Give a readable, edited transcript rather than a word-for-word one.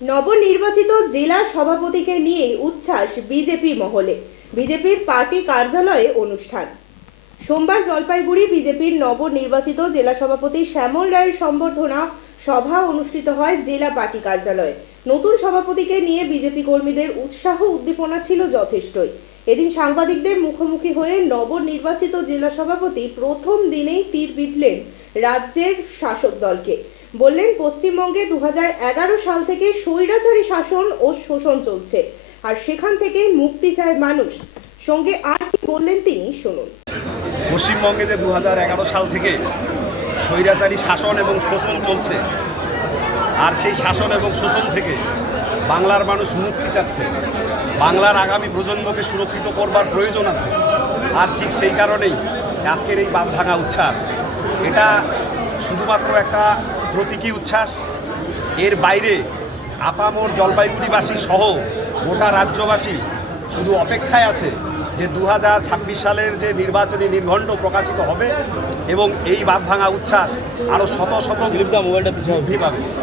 নবনির্বাচিত জেলা সভাপতিকে নিয়ে উচ্ছ্বাস বিজেপি মহলে। বিজেপির পার্টি কার্যালয়ে অনুষ্ঠান। সোমবার জলপাইগুড়ি বিজেপির নবনির্বাচিত জেলা সভাপতি শ্যামল রায়ের সম্বর্ধনা সভা অনুষ্ঠিত হয় জেলা পার্টি কার্যালয়ে। নতুন সভাপতিকে নিয়ে বিজেপি কর্মীদের উৎসাহ উদ্দীপনা ছিল যথেষ্টই। এদিন সাংবাদিকদের মুখোমুখি হয়ে নবনির্বাচিত জেলা সভাপতি প্রথম দিনেই তীর বিঁধলেন রাজ্যের শাসক দলকে। বললেন, পশ্চিমবঙ্গে 2011 সাল থেকে স্বৈরাচারী শাসন ও শোষণ চলছে, আর সেখান থেকে মুক্তি চায় মানুষ। সঙ্গে আর কি বললেন তিনি, শুনুন। পশ্চিমবঙ্গে যে 2011 সাল থেকে স্বৈরাচারী শাসন এবং শোষণ চলছে, আর সেই শাসন এবং শোষণ থেকে বাংলার মানুষ মুক্তি চাচ্ছে। বাংলার আগামী প্রজন্মকে সুরক্ষিত করবার প্রয়োজন আছে, আর ঠিক সেই কারণেই আজকের এই বাঁধ ভাঙা উচ্ছ্বাস। এটা শুধুমাত্র একটা প্রতীকী উচ্ছ্বাস। এর বাইরে আপামর জলপাইগুড়িবাসী সহ গোটা রাজ্যবাসী শুধু অপেক্ষায় আছে যে 2026 সালের যে নির্বাচনী নির্ঘণ্ট প্রকাশিত হবে এবং এই বাঁধ ভাঙা উচ্ছ্বাস আরও শত শত বৃদ্ধি পাবে।